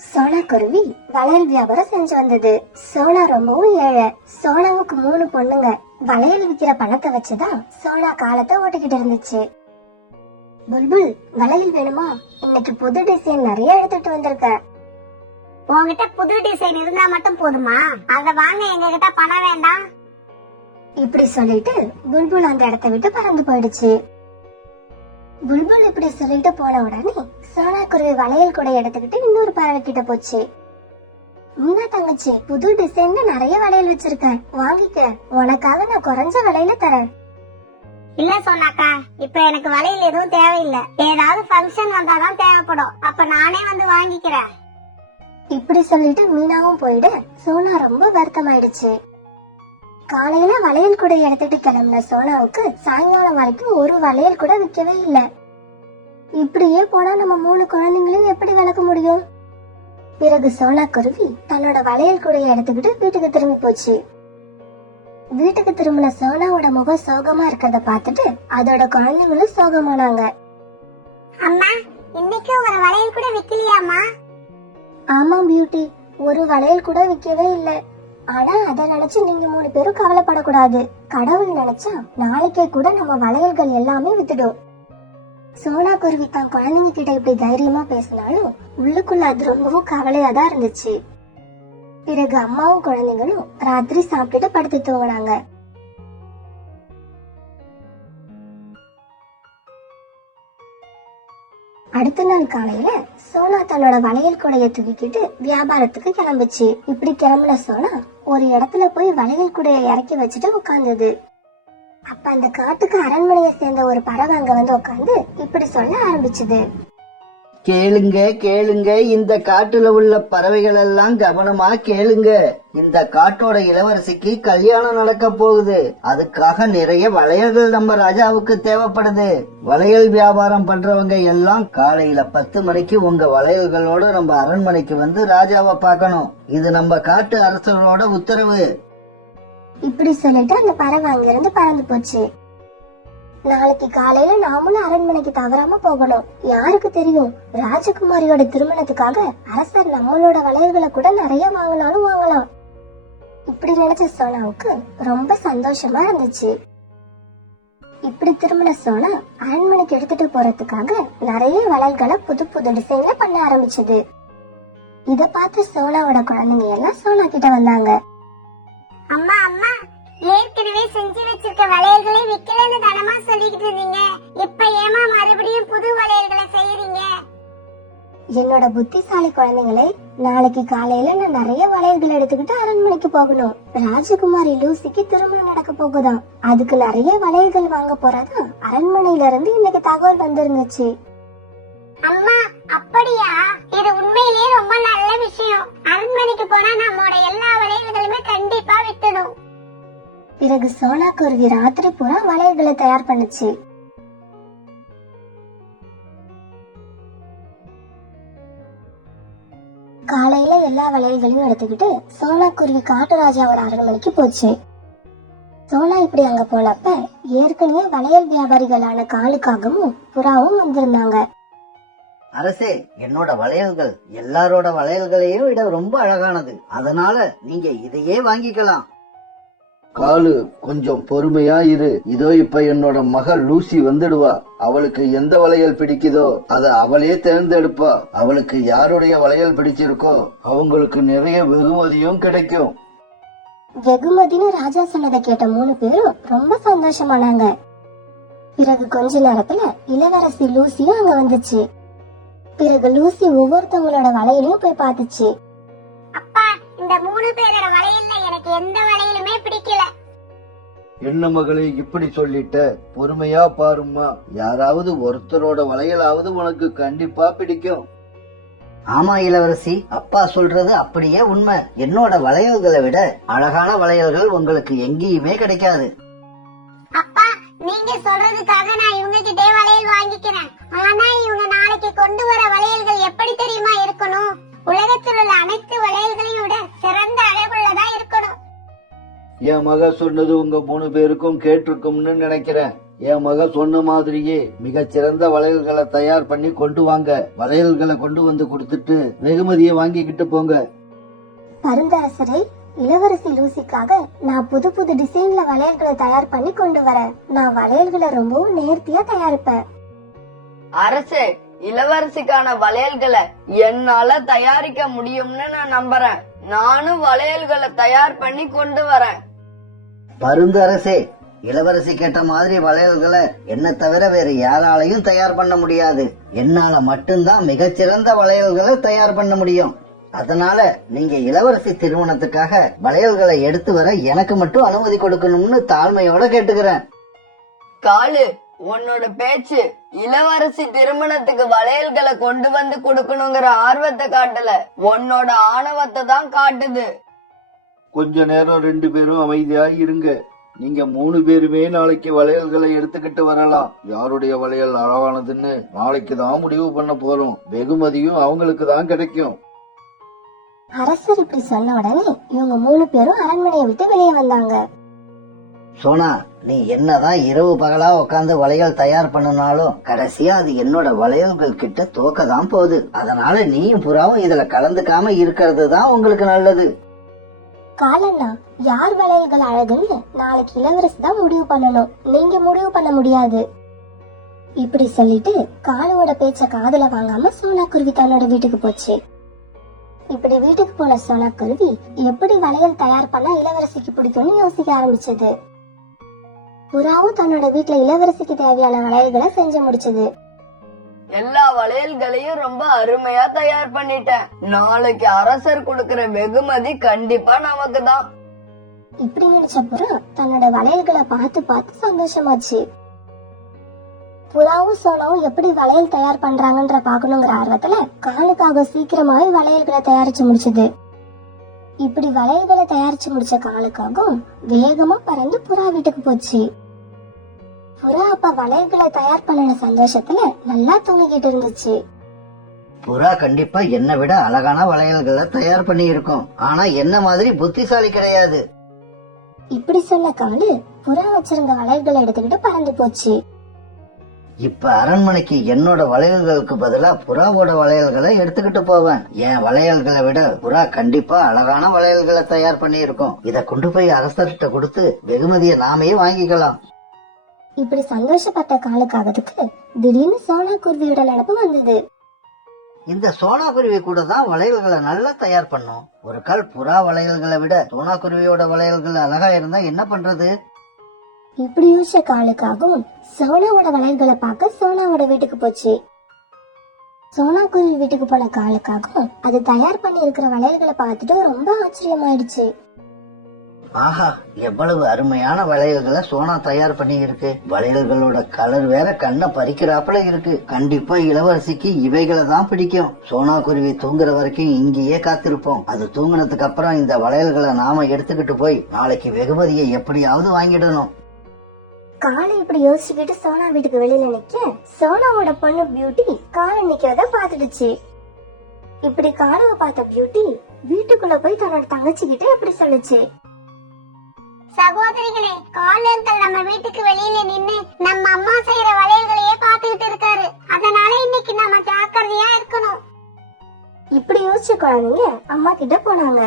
சோனா குருவி வளையல் வியாபாரம் செஞ்சு வந்தது. சோனா ரொம்பவும் ஏழை. சோனாவுக்கு 3 பொண்ணுங்க. வளையல் விக்கிற பணத்தை வச்சுதான் சோனா காலத்தை ஓட்டிக்கிட்டு இருந்துச்சு. புல்புல், வளையல் வேணுமா? இன்னைக்கு புது டிசைன் நிறைய எடுத்துட்டு வந்திருக்க. உங்ககிட்ட புது டிசைன் இருந்தா மட்டும் போதுமா? அத வாங்க, எங்க கிட்ட பணம் வேண்டாம். இப்படி சொல்லிட்டு புல்புல் அந்த இடத்தை விட்டு பறந்து போயிடுச்சு. புல்புல் இப்படி சொல்லிட்டு போன உடனே சோனா குருவி வளையல் கூட எடுத்துக்கிட்டு இன்னொரு பறவை கிட்ட போச்சு. இந்த தங்கச்சி, புது டிசைன்ல நிறைய வளையல் வச்சிருக்கேன், வாங்கிக்க. உனக்காக நான் குறைஞ்ச விலையில தரேன். இல்ல சொன்னாக்கா, இப்ப எனக்கு வளையல் எதுவும் தேவையில்லை. ஏதாவது ஃபங்க்ஷன் வந்தாதான் தேவைப்படும். அப்ப நானே வந்து வாங்கிக்கிறேன். இப்படி சொல்லிட்டு மீனாவும் போயிட சோனா ரொம்ப வருத்தமாயிடுச்சு. காலையில வளையல் கூட எடுத்துட்டு கிளம்பின சோனாவுக்கு சாயங்காலம் வரைக்கும் ஒரு வளையல் கூட விற்கவே இல்ல. இப்படியே போனா நம்ம 3 குழந்தைங்களையும் எப்படி வளர்க்க முடியும்? பிறகு சோனா குருவி தன்னோட வளையல் கூட எடுத்துக்கிட்டு வீட்டுக்கு திரும்பி போச்சு. வீட்டுக்கு திரும்பின சோனாவோட முகம் சோகமா இருக்கிறத பார்த்துட்டு அதோட குழந்தைங்களும் சோகமானாங்க. அம்மா, இன்னைக்கு ஒரு வளையல் கூட விக்கலையாமா? ஆமா பியூட்டி, ஒரு வளையல் கூட விற்கவே இல்ல. ஆனா அத நினைச்சு நீங்க 3 பேரும் கவலைப்படக்கூடாது. கடவுள் நினைச்சா நாளைக்கே கூட நம்ம வளையல்கள் எல்லாமே வித்துடும். சோனா குருவி தான் குழந்தைங்க கிட்ட இப்படி தைரியமா பேசினாலும் உள்ளுக்குள்ள அது ரொம்பவும் கவலையா தான் இருந்துச்சு. பிறகு அம்மாவும் குழந்தைங்களும் ராத்திரி சாப்பிட்டுட்டு படுத்து தூங்கினாங்க. அடுத்த நாள் காலையில சோனா தன்னோட வளையல் கூடைய தூக்கிட்டு வியாபாரத்துக்கு கிளம்புச்சு. இப்படி கிளம்புன சோனா ஒரு இடத்துல போய் வளையல் கூடைய இறக்கி வச்சுட்டு உட்கார்ந்தது. அப்ப அந்த காட்டுக்கு அரண்மனையை சேர்ந்த ஒரு பறவை அங்க வந்து உட்கார்ந்து இப்படி சொல்ல ஆரம்பிச்சது. கேளுங்க கேளுங்க, இந்த காட்டுல உள்ள பறவைகள் எல்லாம் கவனமா கேளுங்க. இந்த காட்டோட இளவரசிக்கு கல்யாணம் நடக்க போகுது. அதுக்காக நிறைய வளையல்கள் நம்ம ராஜாவுக்கு தேவைப்படுது. வளையல் வியாபாரம் பண்றவங்க எல்லாம் காலையில 10 மணிக்கு உங்க வளையல்களோட நம்ம அரண்மனைக்கு வந்து ராஜாவை பார்க்கணும். இது நம்ம காட்டு அரசரோட உத்தரவு. இப்படி சொல்லிட்டு அந்த பறவை அங்கிருந்து பறந்து போச்சு. நாளைக்கு காலையில நாமளும் அரண்மனைக்கு தவறாம போகணும். யாருக்கு தெரியும், ராஜகுமாரியோட திருமணத்துக்காக அரசர் நம்மளோட வளையல்களை கூட நிறைய வாங்கினாலும் வாங்கலாம். இப்படி நினைச்ச சோனாவுக்கு ரொம்ப சந்தோஷமா இருந்துச்சு. இப்படி திருமண சோனா அரண்மனைக்கு எடுத்துட்டு போறதுக்காக நிறைய வளையல்களை புது புது டிசைன்ல பண்ண ஆரம்பிச்சது. இத பார்த்து சோனாவோட குழந்தைங்க எல்லாம் சோனா கிட்ட வந்தாங்க. அம்மா அம்மா, ஏற்கனவே செஞ்சு வச்சிருக்க வளையல்களை விக்கலன்னு தானமா சொல்லிக்கிட்டு இருந்தீங்க. இப்ப ஏமா மறுபடியும் புது வளையல்களை செய்யறீங்க? என்னோட புத்திசாலி குழந்தைங்களே, நாளைக்கு காலையில நான் நிறைய வளையல்கள் எடுத்துக்கிட்டு அரண்மனைக்கு போகணும். ராஜகுமாரி லூசிக்கு திருமணம் நடக்க போகுதாம். அதுக்கு நிறைய வளையல்கள் வாங்க போறதா அரண்மனையில இருந்து இன்னைக்கு தகவல் வந்திருந்துச்சு. அம்மா, அப்படியா? இது உண்மையிலேயே ரொம்ப நல்ல விஷயம். அரண்மனைக்கு போனா நம்மோட எல்லா வளையல்களுமே கண்டிப்பா வித்துடும். பிறகு சோனா குருவி ராத்திரி பூரா வளையல்களை தயார் பண்ணுச்சு. காலையில எல்லா வளையல்களையும் எடுத்துக்கிட்டு சோனா குருவி காட்டு ராஜாவோட அரண்மனைக்கு போச்சு. சோனா இப்படி அங்க போனப்ப ஏற்கனவே வளையல் வியாபாரிகளான காலுக்காகவும் புறாவும் வந்திருந்தாங்க. அரசே, என்னோட வளையல்கள் எல்லாரோட வளையல்களையும் விட ரொம்ப அழகானது. அதனால நீங்க இதையே வாங்கிக்கலாம். காலு, கொஞ்சம் பொறுமையா இரு. இதோ இப்ப என்னோட மகள் லூசி வந்துடுவா. அவளுக்கு எந்த வளையல் பிடிக்குதோ அத அவளே தேர்ந்தெடுப்பா. அவளுக்கு யாருடைய வளையல் பிடிச்சிருக்கோ அவங்களுக்கு நிறைய வெகுமதியும் கிடைக்கும். வெகுமதினு ராஜா சொன்னதை கேட்ட 3 பேரும் ரொம்ப சந்தோஷமானாங்க. பிறகு கொஞ்ச நேரத்துல இளவரசி லூசியும் அங்க வந்துச்சு. பிறகு லூசி ஒவ்வொருத்தவங்களோட வளையலையும் போய் பார்த்துச்சு. அப்பா, இந்த 3 பேரோட வளையல்ல எனக்கு எந்த வளையலுமே பிடிக்கல. என்ன மகளே இப்படி சொல்லிட்ட? பொறுமையா பாரும்மா. யாராவது ஒருத்தரோட வளையலாவது உனக்கு கண்டிப்பா பிடிக்கும். ஆமா இளவரசி, அப்பா சொல்றது அப்படியே உண்மை. என்னோட வளையல்களை விட அழகான வளையல்கள் உங்களுக்கு எங்கேயுமே கிடைக்காது. அப்பா, நீங்க சொல்றதுக்காக நான் இவங்க கிட்டே வளையல் வாங்கிக்கிறேன். ஆனா இவங்க நாளைக்கு கொண்டு வர வளையல்கள் எப்படி தெரியுமா இருக்கணும்? உலகத்தில் உள்ள அனைத்து வளையல்களையும் விட சிறந்த அழகுள்ளதா இருக்கணும். என் மக சொன்னது உங்க 3 பேருக்கும் கேட்டிருக்கும்னு நினைக்கிறேன். என் மக சொன்ன மாதிரியே மிகச் சிறந்த வளையல்களை தயார் பண்ணி கொண்டு வாங்க. வளையல்களை கொண்டு வந்து கொடுத்துட்டு வெகுமதியை வாங்கிக்கிட்டு போங்க. பருந்தரசரை, இளவரசி லூசிக்காக நான் புது புது டிசைன்ல வளையல்களை தயார் பண்ணி கொண்டு வரேன். நான் வளையல்களை ரொம்பவும் நேர்த்தியா தயாரிப்பேன். அரசே, இளவரசிக்கான வளையல்களை என்னால தயாரிக்க முடியும்னு நான் நம்புறேன். நானும் வளையல்களை தயார் பண்ணி கொண்டு வரேன். பருந்தரசே, இளவரசி கேட்ட மாதிரி வளையல்களை என்ன தவிர வேற யாராலையும் தயார் பண்ண முடியாது. என்னால மட்டும்தான் மிகச்சிறந்த வளையல்களை தயார் பண்ண முடியும். அதனால நீங்க இளவரசி திருமணத்துக்காக வளையல்களை எடுத்து வர எனக்கு மட்டும் அனுமதி கொடுக்கணும்னு தாழ்மையோட கேட்டுக்கிறேன். காலு, உன்னோட பேச்சு இளவரசி திருமணத்துக்கு வளையல்களை கொண்டு வந்து கொடுக்கணுங்கிற ஆர்வத்தை காட்டல, உன்னோட ஆணவத்தை தான் காட்டுது. கொஞ்ச நேரம் 2 பேரும் அமைதியா இருங்க. நீங்க 3 பேருமே நாளைக்கு வளையல்களை எடுத்துக்கிட்டு வரலாம். யாருடைய வளையல் அழகானதுன்னு நாளைக்கு தான் முடிவு பண்ண போறோம். வெகுமதியும் அவங்களுக்கு தான் கிடைக்கும். அரசர் இப்படி சொன்ன உடனே இவங்க 3 பேரும் அரண்மனையை விட்டு வெளியே வந்தாங்க. சோனா, நீ என்னதான் இரவு பகலா உட்காந்து வளையல் தயார் பண்ணினாலும் கடைசியா அது என்னோட வளையல்கள் கிட்ட தோக்கதான் போகுது. அதனால நீயும் புறாவும் இதுல கலந்துக்காம இருக்கிறது தான் உங்களுக்கு நல்லது. காலண்ணா, யார் வளையல்கள் அழகுன்னு நாளைக்கு இளவரசி தான் முடிவு பண்ணணும். நீங்க முடிவு பண்ண முடியாது. இப்படி சொல்லிட்டு காலுவோட பேச்ச காதுல வாங்காம சோனா குருவி தன்னோட வீட்டுக்கு போச்சு. இப்படி வீட்டுக்கு போன சோனா குருவி எப்படி வளையல் தயார் பண்ணா இளவரசிக்கு பிடிக்கும்னு யோசிக்க ஆரம்பிச்சது. புறாவும் தன்னோட வீட்டுல இளவரசிக்கு தேவையான வளையல்களை செஞ்சு முடிச்சது. எல்லா வளையல்களையும் ரொம்ப அருமையா தயார் பண்ணிட்டேன். நாளைக்கு அரசர் கொடுக்கிற வெகுமதி கண்டிப்பா நமக்கு தான். இப்படி நினைச்ச புறா தன்னோட வளையல்களை பார்த்து பார்த்து சந்தோஷமாச்சு. புறாவும் சோனாவும் எப்படி வளையல் தயார் பண்றாங்கன்ற பாக்கணுங்கிற ஆர்வத்துல காலுக்காக சீக்கிரமாவே வளையல்களை தயாரிச்சு முடிச்சது. இப்படி வளையல்களை தயாரிச்சு முடிச்ச காலுக்காகவும் வேகமா பறந்து புறா வீட்டுக்கு போச்சு. புறா அப்ப வளையல்களை தயார் பண்ணின சந்தோஷத்துல நல்லா தூங்கிக்கிட்டு இருந்துச்சு. புறா கண்டிப்பா என்னை விட அழகான வளையல்களை தயார் பண்ணி இருக்கும். ஆனா என்ன மாதிரி புத்திசாலி கிடையாது. இப்படி சொன்ன காலு புறா வச்சிருந்த வளையல்களை எடுத்துக்கிட்டு பறந்து போச்சு. இப்ப அரண்மனைக்கு என்னோட வளையல்களுக்கு பதிலா புறாவோட வளையல்களை எடுத்துக்கிட்டு போவேன். என் வளையல்களை விட புறா கண்டிப்பா அழகான வளையல்களை தயார் பண்ணி இருக்கும். இத கொண்டு போய் அரசர்கிட்ட கொடுத்து வெகுமதியை நாமே வாங்கிக்கலாம். இப்படி சந்தோஷப்பட்ட காலுக்காகத்துக்கு திடீர்னு சோனா குருவியோட நினைப்பு வந்தது. இந்த சோனா குருவி கூட தான் வளையல்களை நல்லா தயார் பண்ணும். ஒரு கால் புறா வளையல்களை விட சோனா குருவியோட வளையல்கள் அழகா இருந்தா என்ன பண்றது? இப்படி யோசிச்ச காலுக்காகவும் சோனாவோட வளையல்களை பார்க்க சோனாவோட வீட்டுக்கு போச்சு. சோனா குருவி வீட்டுக்கு போன காலுக்காகவும் அது தயார் பண்ணி இருக்கிற வளையல்களை பார்த்துட்டு ரொம்ப ஆச்சரியமாயிடுச்சு. ஆஹா, எவ்வளவு அருமையான வளையல்களை சோனா தயார் பண்ணி இருக்கு. வளையல்களோட கலர் வேற கண்ணை பறிக்கிறாப்புல இருக்கு. கண்டிப்பா இளவரசிக்கு இவைகளை தான் பிடிக்கும். சோனா குருவி தூங்குற வரைக்கும் இங்கேயே காத்திருப்போம். அது தூங்குனதுக்கு அப்புறம் இந்த வளையல்களை நாம எடுத்துக்கிட்டு போய் நாளைக்கு வெகுமதியை எப்படியாவது வாங்கிடணும். காலை இப்படி யோசிச்சுக்கிட்டு சோனா வீட்டுக்கு வெளியில நிக்க சோனாவோட பொண்ணு பியூட்டி காலை நிக்கிறத பாத்துடுச்சு. இப்படி காலுவை பார்த்த பியூட்டி வீட்டுக்குள்ள போய் தன்னோட தங்கச்சி கிட்ட இப்படி சொல்லுச்சு. சகோதரிகளே, காலர்கள் நம்ம வீட்டுக்கு வெளியில நின்னு நம்ம அம்மா செய்யற வளையல்களையே பாத்துக்கிட்டு இருக்காரு. அதனால இன்னைக்கு நம்ம ஜாக்கிரதையா இருக்கணும். இப்படி யோசிச்ச குழந்தைங்க அம்மா கிட்ட போனாங்க.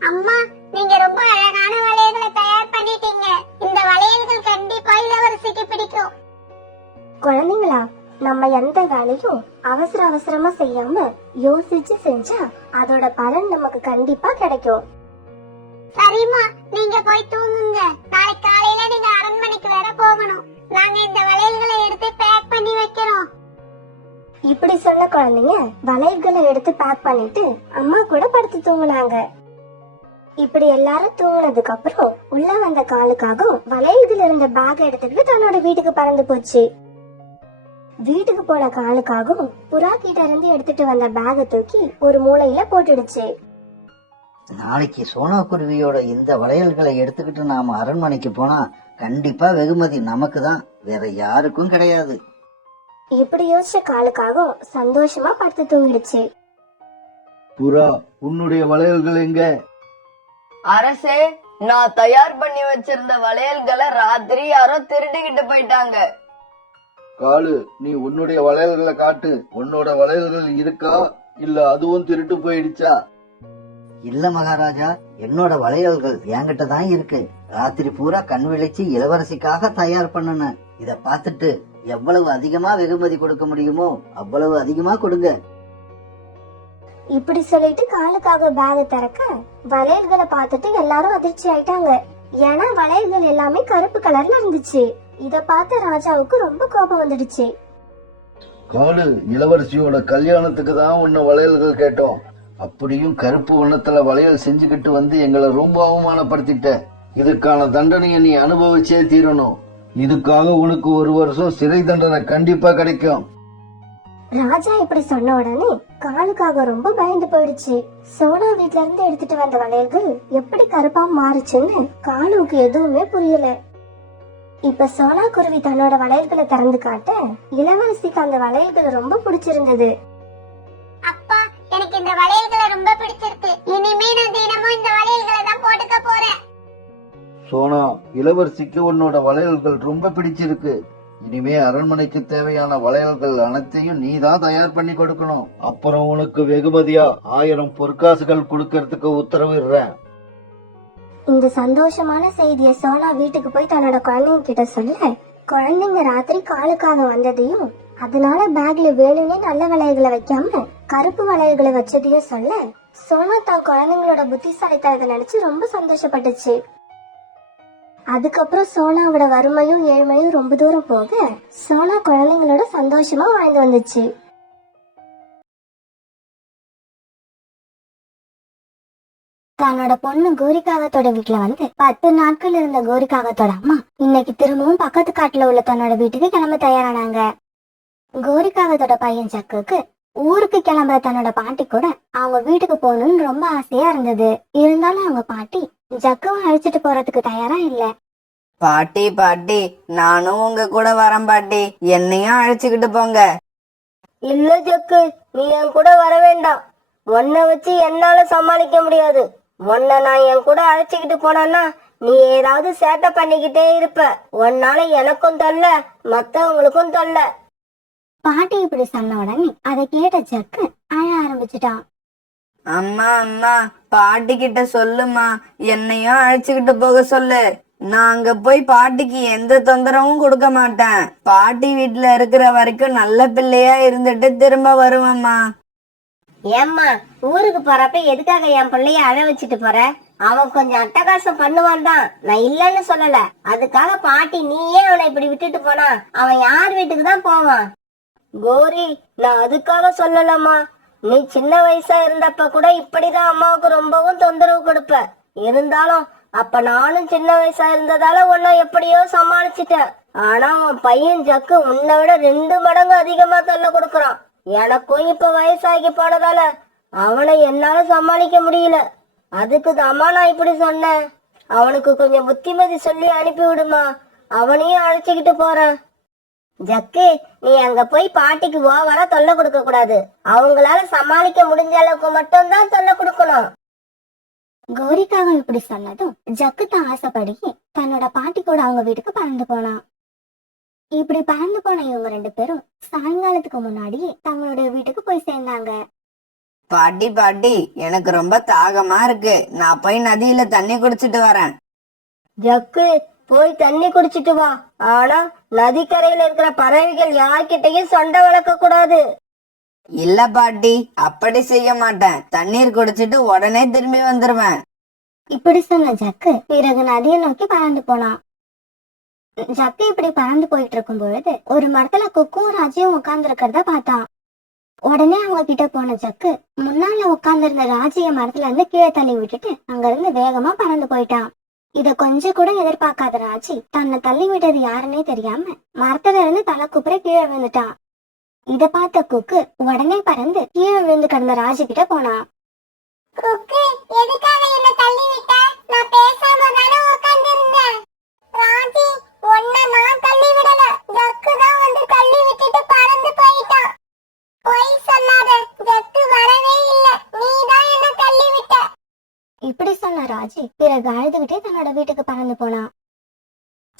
அம்மா, நீங்க ரொம்ப அழகான வளையல்களை தயார் பண்ணிட்டீங்க. இந்த வளையல்கள் கண்டிப்பா இளவரசிக்கு பிடிக்கும். குழந்தைங்களா, நம்ம எந்த வேலையும் அவசர அவசரமா செய்யாம யோசிச்சு செஞ்சா அதோட பலன் நமக்கு கண்டிப்பா கிடைக்கும். சரிம்மா, நீங்க போய் தூங்குங்க. நாளைக்கு காலையில நீங்க அரண்மனைக்கு வேற போகணும். நாங்க இந்த வளையல்களை எடுத்து பேக் பண்ணி வைக்கிறோம். இப்படி சொன்ன குழந்தைங்க வளையல்களை எடுத்து பேக் பண்ணிட்டு அம்மா கூட படுத்து தூங்குனாங்க. இப்படி எல்லாரும் தூங்குனதுக்கு அப்புறம் உள்ள வந்த காலுக்காகவும் வளையல்கள் இருந்த பேக் எடுத்துக்கிட்டு தன்னோட வீட்டுக்கு பறந்து போச்சு. வீட்டுக்கு போன காலுக்காகவும் புறா கிட்ட இருந்து எடுத்துட்டு வந்த பேக தூக்கி ஒரு மூலையில போட்டுடுச்சு. நாளைக்கு சோனா குருவியோட இந்த வளையல்களை எடுத்துக்கிட்டு நாம அரண்மனைக்கு போனா கண்டிப்பா வெகுமதி நமக்கு தான், வேற யாருக்கும் கிடையாது. இப்படி யோசிச்ச காலுக்காகவும் சந்தோஷமா படுத்து தூங்கிடுச்சு. புறா, உன்னுடைய வளையல்கள் எங்க? அரசே, நான் தயார் பண்ணி வச்சிருந்த வளையல்களை ராத்திரி யாரோ திருடிக்கிட்டு போயிட்டாங்க. காலு, நீ உன்னுடைய வளையல்களை காட்டு. உன்னோட வளையல்கள் இருக்கா இல்ல அதுவும் திருட்டு போயிடுச்சா? இல்ல மகாராஜா, என்னோட வளையல்கள் என்கிட்ட தான் இருக்கு. ராத்திரி பூரா கண் விழிச்சு இளவரசிக்காக தயார் பண்ணுனேன். இத பார்த்துட்டு எவ்வளவு அதிகமா வெகுமதி கொடுக்க முடியுமோ அவ்வளவு அதிகமா கொடுங்க. இப்படி சொல்லிட்டு காலுக்காக பேக திறக்க வளையல்களை பார்த்துட்டு எல்லாரும் அதிர்ச்சி ஆயிட்டாங்க. ஏன்னா வளையல்கள் எல்லாமே கருப்பு கலர்ல இருந்துச்சு. இத பார்த்த ராஜாவுக்கு ரொம்ப கோபம் வந்துடுச்சு. காலு, இளவரசியோட கல்யாணத்துக்கு தான் உன்னை வளையல்கள் கேட்டோம். அப்படியும் கருப்பு வண்ணத்துல வளையல் செஞ்சுக்கிட்டு வந்து எங்களை ரொம்ப அவமானப்படுத்திட்ட. இதுக்கான தண்டனையை நீ அனுபவிச்சே தீரணும். இதுக்காக உனக்கு 1 வருஷம் சிறை தண்டனை கண்டிப்பா கிடைக்கும். ராஜா இப்படி சொன்ன உடனே காலுக்காக ரொம்ப பயந்து போயிடுச்சு. சோனா வீட்ல இருந்து எடுத்துட்டு வந்த வளையல்கள் எப்படி கருப்பா மாறுச்சுன்னு காலுவுக்கு எதுவுமே புரியல. இப்ப சோனா குருவி தன்னோட வளையல்களை திறந்து காட்ட இளவரசிக்கு அந்த வளையல்கள் ரொம்ப பிடிச்சிருந்தது. அப்பா, எனக்கு இந்த வளையல்களை ரொம்ப பிடிச்சிருக்கு. இனிமே நான் தினமும் இந்த வளையல்களை தான் போட்டுக்க போறேன். சோனா, இளவரசிக்கு உன்னோட வளையல்கள் ரொம்ப பிடிச்சிருக்கு. இனிமே அரண்மனைக்கு தேவையான வளையல்கள் அனைத்தையும் நீ தான் தயார் பண்ணி கொடுக்கணும். அப்புறம் உனக்கு வெகுமதியா 1000 பொற்காசுகள் கொடுக்கறதுக்கு உத்தரவிடுறேன். இந்த சந்தோஷமான செய்திய சோனா வீட்டுக்கு போய் தன்னோட குழந்தைங்க கிட்ட சொல்ல, குழந்தைங்க ராத்திரி காலுக்காக வந்ததையும் அதனால பேக்ல வேணும்னே நல்ல வளையல்களை வைக்காம கருப்பு வளையல்களை வச்சதையும் சொல்ல, சோனா தான் குழந்தைங்களோட புத்திசாலித்தனத்தை நினைச்சு ரொம்ப சந்தோஷப்பட்டுச்சு. அதுக்கப்புறம் சோனாவோட வறுமையும் ஏழ்மையும் ரொம்ப தூரம் போக சோனா குழந்தைங்களோட சந்தோஷமா வாழ்ந்து வந்துச்சு. தன்னோட பொண்ணு கோரிக்காகத்தோட வீட்டுல வந்து 10 நாட்கள் இருந்த கோரிக்காகத்தோட அம்மா இன்னைக்கு திரும்பவும் பக்கத்து காட்டுல உள்ள தன்னோட வீட்டுக்கு கிளம்ப தயாரானாங்க. கோரிக்காகத்தோட பையன் ஜக்குக்கு ஊருக்கு கிளம்புற தன்னோட பாட்டி கூட அவங்க வீட்டுக்கு போகணும்னு ரொம்ப ஆசையா இருந்தது. இருந்தாலும் அவங்க பாட்டி ஜக்குவும் அழைச்சிட்டு போறதுக்கு தயாரா இல்ல. பாட்டி பாட்டி, நானும் உங்க கூட வரேன் பாட்டி, என்னையும் அழைச்சுக்கிட்டு போங்க. இல்ல ஜக்கு, நீ என் கூட வர வேண்டாம். உன்னை வச்சு என்னால சமாளிக்க முடியாது. உன்னை நான் என் கூட அழைச்சிக்கிட்டு போனா நீ ஏதாவது சேட்டை பண்ணிக்கிட்டே இருப்ப. உன்னால எனக்கும் தொல்ல, மத்தவங்களுக்கும் தொல்ல. பாட்டி இப்படி சொன்ன உடனே அதை கேட்ட ஜக்கு அழ ஆரம்பிச்சுட்டான். அம்மா அம்மா, பாட்டி கிட்ட சொல்லுமா, என்னையும் அழைச்சுக்கிட்டு போக சொல்லு. நான் அங்க போய் பாட்டிக்கு எந்த தொந்தரவும் கொடுக்க மாட்டேன். பாட்டி வீட்டுல இருக்கிற வரைக்கும் நல்ல பிள்ளையா இருந்துட்டு திரும்ப வருவேம்மா. ஏம்மா, ஊருக்கு போறப்ப எதுக்காக என் பிள்ளைய அழ வச்சுட்டு போற? அவன் கொஞ்சம் அட்டகாசம் பண்ணுவான் தான், நான் இல்லன்னு சொல்லல. அதுக்காக பாட்டி நீயே அவனை இப்படி விட்டுட்டு போனா அவன் யார் வீட்டுக்கு தான் போவான்? கோரி, நான் அதுக்காக சொல்லலம்மா. நீ சின்ன வயசா இருந்தப்ப கூட இப்படிதான் அம்மாவுக்கு ரொம்பவும் தொந்தரவு கொடுப்ப. இருந்தாலும் அப்ப நானும் சின்ன வயசா இருந்ததால உன்னை எப்படியோ சமாளிச்சுட்டேன். ஆனா உன் பையன் ஜக்கு உன்னை விட 2 மடங்கு அதிகமா தொல்லை கொடுக்கறான். எனக்கும் இப்ப வயசாகி போனதால அவனை என்னால சமாளிக்க முடியல. அதுக்கு தாமா நான் இப்படி சொன்னேன். அவனுக்கு கொஞ்சம் புத்திமதி சொல்லி அனுப்பி விடுமா, அவனையும் அழைச்சிக்கிட்டு போறேன். ஜக்கு, நீ அங்க போய் பாட்டிக்கு ஓவரா தொல்லை கொடுக்க கூடாது. அவங்களால சமாளிக்க முடிஞ்ச அளவுக்கு மட்டும் தான் தொல்லை கொடுக்கணும். கோரிக்காக இப்படி சொன்னதும் ஜக்கு தான் ஆசைப்படி தன்னோட பாட்டி கூட அவங்க வீட்டுக்கு பறந்து போனான். இப்படி பறந்து போன இவங்க 2 பேரும் சாயங்காலத்துக்கு முன்னாடியே தங்களுடைய வீட்டுக்கு போய் சேர்ந்தாங்க. பாட்டி பாட்டி, எனக்கு ரொம்ப தாகமா இருக்கு. நான் போய் நதியில தண்ணி குடிச்சிட்டு வரேன். ஜக்கு, போய் தண்ணி குடிச்சிட்டு வா. ஆனா நதிக்கரையில இருக்கிற பறவைகள் யார்கிட்டயும் சண்டை வளர்க்க கூடாது. இல்ல பாட்டி, அப்படி செய்ய மாட்டேன். தண்ணீர் குடிச்சிட்டு உடனே திரும்பி வந்துருவேன். இப்படி சொன்ன ஜக்கு பிறகு நதியை நோக்கி பறந்து போனான். ஜக்கு இப்படி பறந்து போயிட்டு இருக்கும் பொழுது ஒரு மரத்துல கொக்கும் ராஜியும் உட்கார்ந்து இருக்கிறத பார்த்தான். உடனே அவங்க கிட்ட போன ஜக்கு முன்னால உட்கார்ந்து இருந்த ராஜிய மரத்துல இருந்து கீழே தள்ளி விட்டுட்டு அங்க இருந்து வேகமா பறந்து போயிட்டான். இத கொஞ்சம் கூட எதிர்பார்க்காத ராஜி தன்னை தள்ளி விட்டது யாருன்னே தெரியாம மரத்துல இருந்து தலை குப்புற கீழே விழுந்துட்டான். இத பார்த்த குக்கு உடனே பறந்து கீழே விழுந்து கிடந்த ராஜி கிட்ட போனான். குக்கு, எதுக்காக என்ன தள்ளி விட்ட? நான் பேசாம தானே உட்கார்ந்திருந்தேன். ராஜி, உன்னை நான் தள்ளி விடல. ஜக்கு தான் வந்து தள்ளி விட்டுட்டு பறந்து போயிட்டான். பொய் சொல்லாத, ஜக்கு வரவே இல்ல. நீ தான் என்ன தள்ளி விட்ட. இப்படி சொன்ன ராஜி ராஜி பிறகு அழுதுகிட்டே தன்னோட வீட்டுக்கு பறந்து போனான்.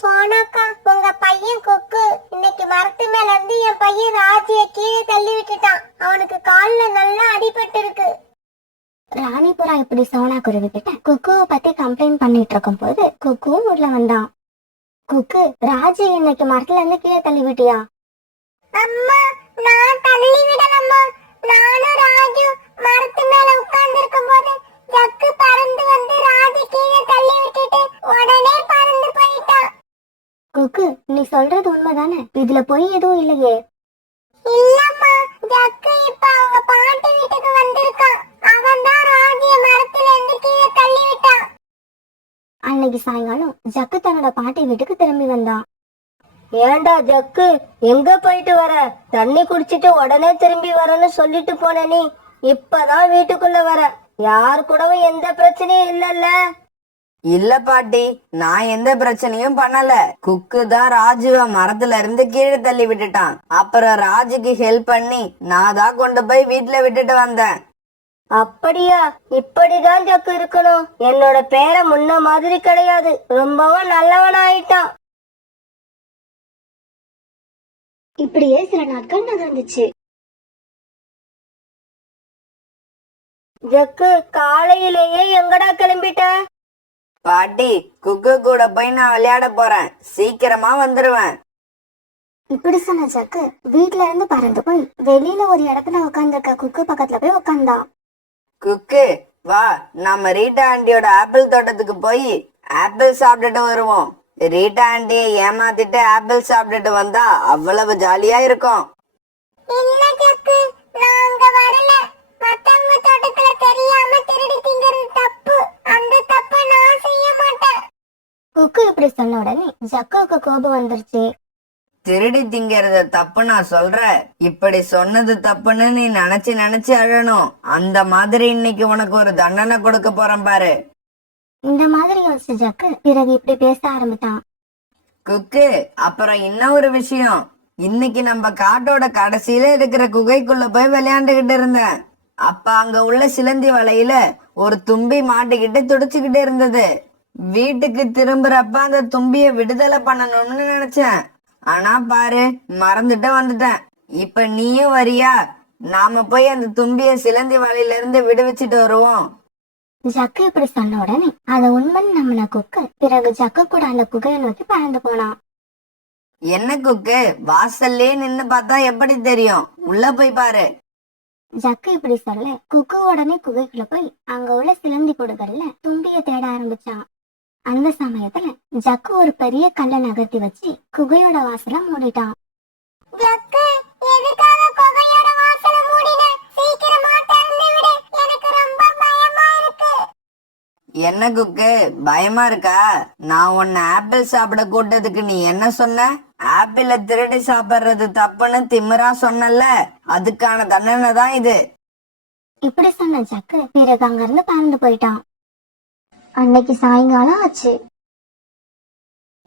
சோனாக்கா, உங்க பையன் கொக்கு இன்னைக்கு மரத்து மேல இருந்து என் பையன் ராஜிய கீழே தள்ளி விட்டுட்டான். அவனுக்கு கால்ல நல்லா அடிபட்டு இருக்கு. ராணி புறா இப்படி சோனா குருவி கிட்ட குக்குவை பத்தி கம்ப்ளைண்ட் பண்ணிட்டு இருக்கும் போது குக்குவும் உள்ள வந்தான். குக்கு, ராஜி இன்னைக்கு மரத்துல இருந்து கீழே தள்ளி விட்டியா? அம்மா, நான் தள்ளி விடலம்மா. நானும் ராஜு மரத்து மேல உட்கார்ந்து இருக்கும் போது ஜக்கு பறந்து வந்து ராஜி கீழே தள்ளி விட்டுட்டு உடனே பறந்து போயிட்டான். குக்கு, நீ சொல்றது உண்மைதானே? இதுல பொய் எதுவும் இல்லையே. இல்லம்மா, ஜக்கு இப்ப அவங்க பாட்டி வீட்டுக்கு வந்திருக்கான். அவன் தான் ராஜிய மரத்துல இருந்து கீழே தள்ளி விட்டான். அன்னைக்கு சாயங்காலம் ஜக்கு தன்னோட பாட்டி வீட்டுக்கு திரும்பி வந்தான். ஏண்டா ஜக்கு, எங்க போயிட்டு வர? தண்ணி குடிச்சிட்டு உடனே திரும்பி வரன்னு சொல்லிட்டு போன நீ இப்பதான் வீட்டுக்குள்ள வர. யாரு கூடவும் எந்த பிரச்சனையும் இல்லல்ல? இல்ல பாட்டி, நான் எந்த பிரச்சனையும் பண்ணல. குக்கு தான் ராஜுவ மரத்துல இருந்து கீழே தள்ளி விட்டுட்டான். அப்புறம் ராஜுக்கு ஹெல்ப் பண்ணி நான் தான் கொண்டு போய் வீட்டுல விட்டுட்டு வந்தேன். அப்படியா? இப்படிதான் ஜக்கு இருக்கணும். என்னோட பேரை முன்ன மாதிரி கிடையாது, ரொம்பவும் நல்லவன் ஆயிட்டான். இப்படியே சில நாட்கள் நகர்ந்துச்சு. ஜக்கு, காலையிலேயே எங்கடா கிளம்பிட்ட? பாட்டி, குக்கு கூட போய் நான் விளையாட போறேன். சீக்கிரமா வந்துருவேன். இப்படி சொன்ன ஜக்கு வீட்டுல இருந்து பறந்து போய் வெளியில ஒரு இடத்துல உட்காந்துருக்க குக்கு பக்கத்துல போய் உட்கார்ந்தான். குக்கு, வா, நம்ம ரீட்டா ஆண்டியோட ஆப்பிள் தோட்டத்துக்கு போய் ஆப்பிள் சாப்பிட்டுட்டு வருவோம். ரீட்டா ஆண்டியை ஏமாத்திட்டு ஆப்பிள் சாப்பிட்டுட்டு வந்தா அவ்வளவு ஜாலியா இருக்கும். இல்ல ஜக்கு, நான் அங்க வரல. மத்தவங்க தோட்டத்துல தெரியாம திருடி திங்கிறது தப்பு. அந்த தப்ப நான் செய்ய மாட்டேன். குக்கு இப்படி சொன்ன உடனே ஜக்குவுக்கு கோபம் வந்துருச்சு. திருடி திங்கிறத தப்பு நான் சொல்றேன். இப்படி சொன்னது தப்புன்னு நீ நினைச்சு நினைச்சு அழணும். அந்த மாதிரி இன்னைக்கு உனக்கு ஒரு தண்டனை கொடுக்க போறேன் பாரு. இந்த மாதிரி யோசிச்ச ஜக்கு பிறகு இப்படி பேச ஆரம்பித்தான். குக்கு, அப்புறம் இன்னும் ஒரு விஷயம். இன்னைக்கு நம்ம காட்டோட கடைசியில இருக்கிற குகைக்குள்ள போய் விளையாண்டுகிட்டு இருந்தேன். அப்ப அங்க உள்ள சிலந்தி வலையில ஒரு தும்பி மாட்டிக்கிட்டு துடிச்சுக்கிட்டு இருந்தது. வீட்டுக்கு திரும்புறப்ப அந்த தும்பிய விடுதலை பண்ணணும்னு நினைச்சேன். ஆனா பாரு, மறந்துட்டு வந்துட்டேன். இப்ப நீயும் வரியா? நாம போய் அந்த தும்பிய சிலந்தி வலையில இருந்து விடுவிச்சிட்டு வருவோம். ஜக்கு இப்படி சொன்ன உடனே அதை உண்மைன்னு நம்பின குக்கு பிறகு ஜக்கு கூட அந்த குகையை நோக்கி பறந்து போனான். என்ன குக்கு, வாசல்லே நின்னு பார்த்தா எப்படி தெரியும்? உள்ள போய் பாரு. ஜக்கு இப்படி சொல்ல குக்கு உடனே குகைக்குள்ள போய் அங்க உள்ள சிலந்தி கூடுகள்ல தும்பிய தேட ஆரம்பிச்சான். அந்த சமயத்துல ஜக்கு ஒரு பெரிய கல்லை நகர்த்தி வச்சு குகையோட வாசல மூடிட்டான். ஜக்கு, எதுக்காக குகையோட வாசலை மூடின? சீக்கிரமா திறந்து விடு. எனக்கு ரொம்ப பயமா இருக்கு. என்ன குக்கு, பயமா இருக்கா? நான் உன்னை ஆப்பிள் சாப்பிட கூட்டத்துக்கு நீ என்ன சொன்ன? ஆப்பிள திருடி சாப்பிடுறது தப்புன்னு திமிரா சொன்னல, அதுக்கான தண்டனை தான் இது. இப்படி சொன்ன ஜக்கு பிறகு அங்க இருந்து பறந்து போயிட்டான். அன்னைக்கு சாயங்காலம் ஆச்சு.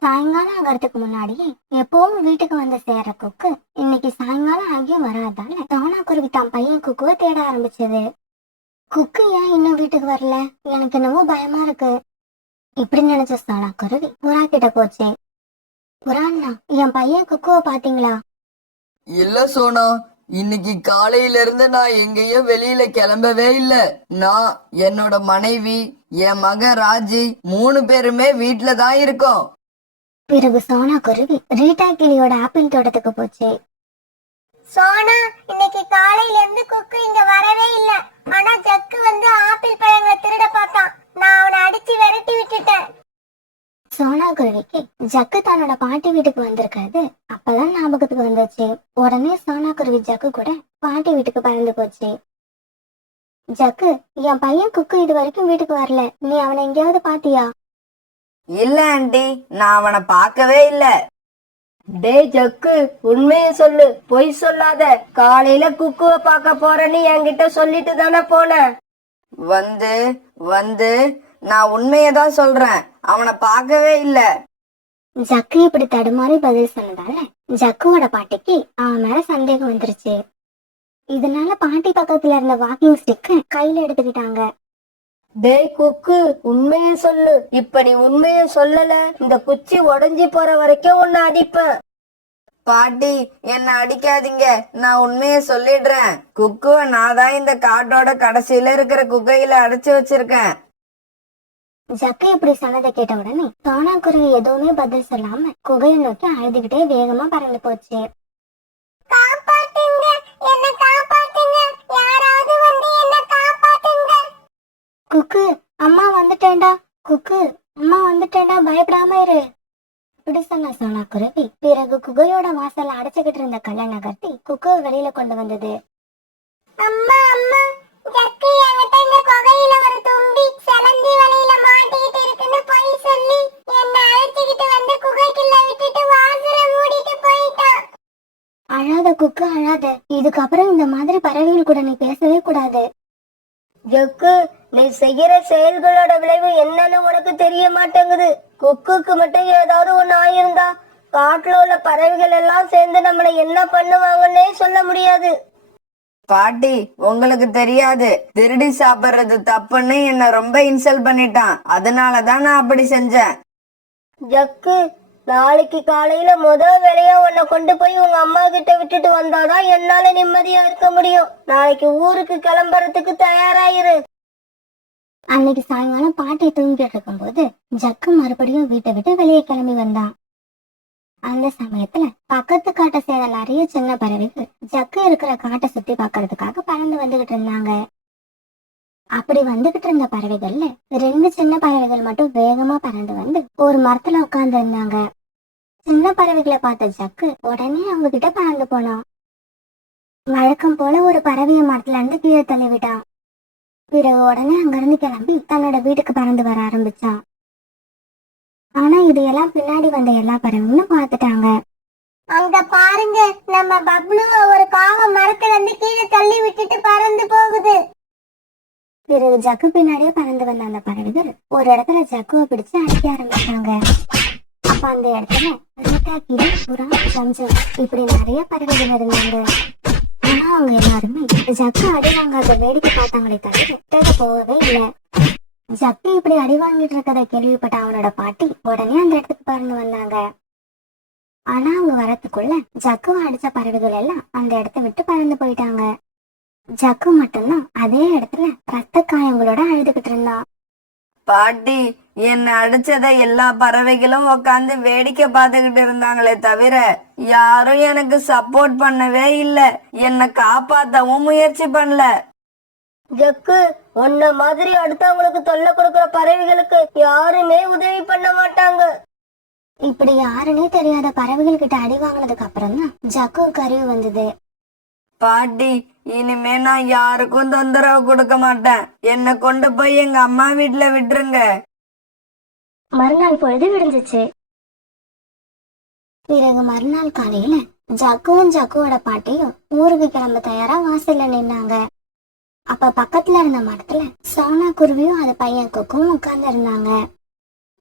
சாயங்காலம் ஆகிறதுக்கு முன்னாடியே எப்பவும் வீட்டுக்கு வந்து சேர குக்கு இன்னைக்கு சாயங்காலம் ஆகியும் வராதால சோனா குருவி தான் பையன் குக்குவை தேட ஆரம்பிச்சது. குக்கு ஏன் இன்னும் வீட்டுக்கு வரல? எனக்கு என்னவோ பயமா இருக்கு. இப்படி நினைச்ச சோனா குருவி புறா கிட்ட போச்சு. புறாண்ணா, என் பையன் குக்குவை பாத்தீங்களா? இல்ல சோனா, இன்னைக்கு காலையில இருந்து நான் எங்கேயும் வெளியில கிளம்பவே இல்ல. நான், என்னோட மனைவி, என் மகன் ராஜி 3 பேருமே வீட்டுல தான் இருக்கோம். பிறகு சோனா குருவி ரீட்டா கிளியோட ஆப்பிள் தோட்டத்துக்கு போச்சு. சோனா, இன்னைக்கு காலையில இருந்து குக்கு இங்க வரவே இல்ல. ஆனா ஜக்கு வந்து ஆப்பிள் பழங்களை திருட பார்த்தான். நான் அவனை அடிச்சு விரட்டி விட்டுட்டேன். சோனா குருவிக்கு ஜக்கு தன்னோட பாட்டி வீட்டுக்கு வந்திருக்காது அப்பதான் ஞாபகத்துக்கு வந்துச்சு. உடனே சோனா குருவி ஜக்கு கூட பாட்டி வீட்டுக்கு பறந்து போச்சு. ஜக்கு, என் பையன் குக்கு இது வரைக்கும் வீட்டுக்கு வரல. நீ அவனை எங்கேயாவது பாத்தியா? இல்ல ஆண்டி, நான் அவனை பார்க்கவே இல்ல. டே ஜக்கு, உண்மையை சொல்லு, பொய் சொல்லாத. காலையில குக்குவை பார்க்க போறேன்னு என்கிட்ட சொல்லிட்டு தானே போன. வந்து வந்து நான் உண்மையதான் சொல்றேன். அவனை பார்க்கவே இல்ல. ஜக்கு இப்படி தடுமாறி பதில் சொன்னதால ஜக்குவோட பாட்டிக்கு அவன் மேல சந்தேகம் வந்துருச்சு. இதனால பாட்டி பக்கத்துல இருந்த வாக்கிங் ஸ்டிக்க கையில எடுத்துக்கிட்டாங்க. டேய் குக்கு, உண்மையை சொல்லு. இப்ப நீ உண்மையை சொல்லல, இந்த குச்சி உடைஞ்சு போற வரைக்கும் உன்னை அடிப்பேன். பாட்டி என்ன அடிக்காதீங்க, நான் உண்மையை சொல்லிடுறேன். குக்குவை நான் தான் இந்த காட்டோட கடைசியில இருக்கிற குகையில அடைச்சு வச்சிருக்கேன். ஜக்கு இப்படி சொன்னதை கேட்ட உடனே சோனா குருவி எதுவுமே பதில் சொல்லாம குகையை நோக்கி அழுதுகிட்டே வேகமா பறந்து போச்சு. காப்பாத்துங்க, என்ன காப்பாத்துங்க, யாராவது வந்து என்ன காப்பாத்துங்க. குக்கு, அம்மா வந்துட்டேன்டா. குக்கு, அம்மா வந்துட்டேன்டா, பயப்படாம இரு. இப்படி சொன்ன சோனா குருவி பிறகு குகையோட வாசல்ல அடைச்சுக்கிட்டு இருந்த கல்லை நகர்த்தி குக்குவை வெளியில கொண்டு வந்தது. அம்மா அம்மா, ஜக்கு என்கிட்ட இந்த குகையில ஒரு தும்பி செலந்தி வலையில மாட்டிக்கிட்டு இருக்குன்னு போய் சொல்லி என்ன அழைச்சிக்கிட்டு வந்து குகைக்குள்ள விட்டுட்டு வாசலை மூடிட்டு போயிட்டான். அழாத குக்கு, அழாத. இதுக்கப்புறம் இந்த மாதிரி பறவைகள் கூட நீ பேசவே கூடாது. ஜக்கு, நீ செய்யற செயல்களோட விளைவு என்னன்னு உனக்கு தெரிய மாட்டேங்குது. குக்குக்கு மட்டும் ஏதாவது ஒண்ணு ஆயிருந்தா காட்டுல உள்ள பறவைகள் எல்லாம் சேர்ந்து நம்மள என்ன பண்ணுவாங்கன்னே சொல்ல முடியாது. பாட்டி உங்களுக்கு தெரியாது, திருடி சாப்பிடுறது தப்புன்னு என்ன ரொம்ப இன்சல்ட் பண்ணிட்டான். அதனாலதான் நான் அப்படி செஞ்சேன். ஜக்கு, நாளைக்கு காலையில முதல் வேலையா உன்னை கொண்டு போய் உங்க அம்மா கிட்ட விட்டுட்டு வந்தாதான் என்னால நிம்மதியா இருக்க முடியும். நாளைக்கு ஊருக்கு கிளம்புறதுக்கு தயாராயிரு. அன்னைக்கு சாயங்காலம் பாட்டி தூங்கிட்டு இருக்கும் போது ஜக்கு மறுபடியும் வீட்டை விட்டு வெளியே கிளம்பி வந்தான். அந்த சமயத்துல பக்கத்து காட்டை சேர்ந்த நிறைய சின்ன பறவைகள் ஜக்கு இருக்கிற காட்டை சுத்தி பார்க்கறதுக்காக பறந்து வந்துகிட்டு இருந்தாங்க. அப்படி வந்துகிட்டு இருந்த பறவைகள்ல 2 சின்ன பறவைகள் மட்டும் வேகமா பறந்து வந்து ஒரு மரத்துல உட்கார்ந்து இருந்தாங்க. சின்ன பறவைகளை பார்த்த ஜக்கு உடனே அவங்க கிட்ட பறந்து போனான். வழக்கம் போல ஒரு பறவைய மரத்துல இருந்து கீழே தள்ளி விட்டான். பிறகு உடனே அங்கிருந்து கிளம்பி தன்னோட வீட்டுக்கு பறந்து வர ஆரம்பிச்சான். ஆனா இதையெல்லாம் பின்னாடி வந்த எல்லா பறவைகளும் பார்த்துட்டாங்க. அங்க பாருங்க, நம்ம பப்ளுவ ஒரு காகம் மரத்துல இருந்து கீழே தள்ளி விட்டுட்டு பறந்து போகுது. பிறகு ஜக்கு பின்னாடியே பறந்து வந்த அந்த பறவைகள் ஒரு இடத்துல ஜக்குவை பிடிச்சு அடிக்க ஆரம்பிச்சாங்க. அப்ப அந்த இடத்துல ரிட்டா, கிளி, புறா, சஞ்சம் இப்படி நிறைய பறவைகள் இருந்தாங்க. ஆனா அவங்க எல்லாருமே ஜக்கு அடி வாங்காத வேடிக்கை பார்த்தாங்களே தவிர கிட்ட போகவே இல்லை. ஜக்கு இப்படி அடி வாங்கிட்டு இருக்கதை கேள்விப்பட்ட அவனோட பாட்டி உடனே அந்த இடத்துக்கு பறந்து வந்தாங்க. ஆனா அவங்க வரத்துக்குள்ள ஜக்குவை அடிச்ச பறவைகள் எல்லாம் அந்த இடத்த விட்டு பறந்து போயிட்டாங்க. ஜக்கு மட்டும்தான் அதே இடத்துல ரத்த காயங்களோட அழுதுகிட்டு இருந்தான். பாட்டி என்ன அடிச்சத எல்லா பறவைகளும் உட்காந்து வேடிக்கை பார்த்துக்கிட்டு இருந்தாங்களே தவிர யாரும் எனக்கு சப்போர்ட் பண்ணவே இல்ல, என்னை காப்பாத்தவும் முயற்சி பண்ணல. ஜக்கு, உன்ன மாதிரி அடுத்தவங்களுக்கு தொல்லை கொடுக்கிற பறவைகளுக்கு யாருமே உதவி பண்ண மாட்டாங்க. இப்படி யாருன்னே தெரியாத பறவைகள் கிட்ட அடி வாங்கினதுக்கு அப்புறம் தான் ஜக்குவுக்கு அறிவு வந்தது. பாட்டி இனிமே நான் யாருக்கும் தொந்தரவு கொடுக்க மாட்டேன், என்னை கொண்டு போய் எங்க அம்மா வீட்டுல விட்டுருங்க. மறுநாள் பொழுது விடிஞ்சிச்சு. பிறகு மறுநாள் காலையில ஜக்குவும் ஜக்குவோட பாட்டியும் ஊருக்கு கிளம்ப தயாரா வாசல்ல நின்னாங்க. அப்ப பக்கத்துல இருந்த மரத்துல சோனா குருவியும் அது பையன் குக்கும் உட்கார்ந்து இருந்தாங்க.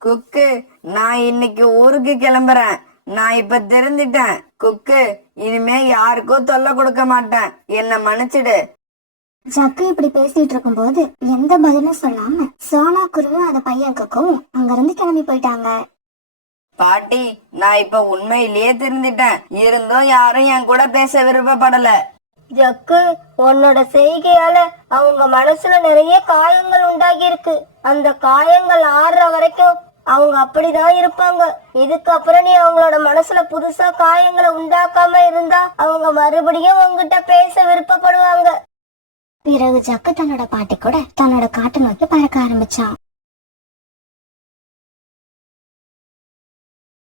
குக்கு, நான் இன்னைக்கு ஊருக்கு கிளம்புறேன். நான் இப்ப தெரிஞ்சிட்டேன். குக்கு, இனிமே யாருக்கும் தொல்லை கொடுக்க மாட்டேன், என்ன மன்னிச்சிடு. ஜக்கு இப்படி பேசிட்டு இருக்கும் போது எந்த பதிலும் சொல்லாம சோனா குருவியும் அது பையன் குக்கும் அங்கிருந்து கிளம்பி போயிட்டாங்க. பாட்டி, நான் இப்ப உண்மையிலேயே தெரிஞ்சிட்டேன். இருந்தும் யாரும் என் கூட பேச விருப்பப்படல. ஜக்கு, உன்னோட செய்கையால அவங்க மனசுல நிறைய காயங்கள் உண்டாகி இருக்கு. அந்த காயங்கள் ஆறுற வரைக்கும் அவங்க அப்படிதான் இருப்பாங்க. இதுக்கப்புறம் நீ அவங்களோட மனசுல புதுசா காயங்களை உண்டாக்காம இருந்தா அவங்க மறுபடியும் உங்ககிட்ட பேச விருப்பப்படுவாங்க. பிறகு ஜக்கு தன்னோட பாட்டி கூட தன்னோட காட்டை நோக்கி பறக்க ஆரம்பிச்சான்.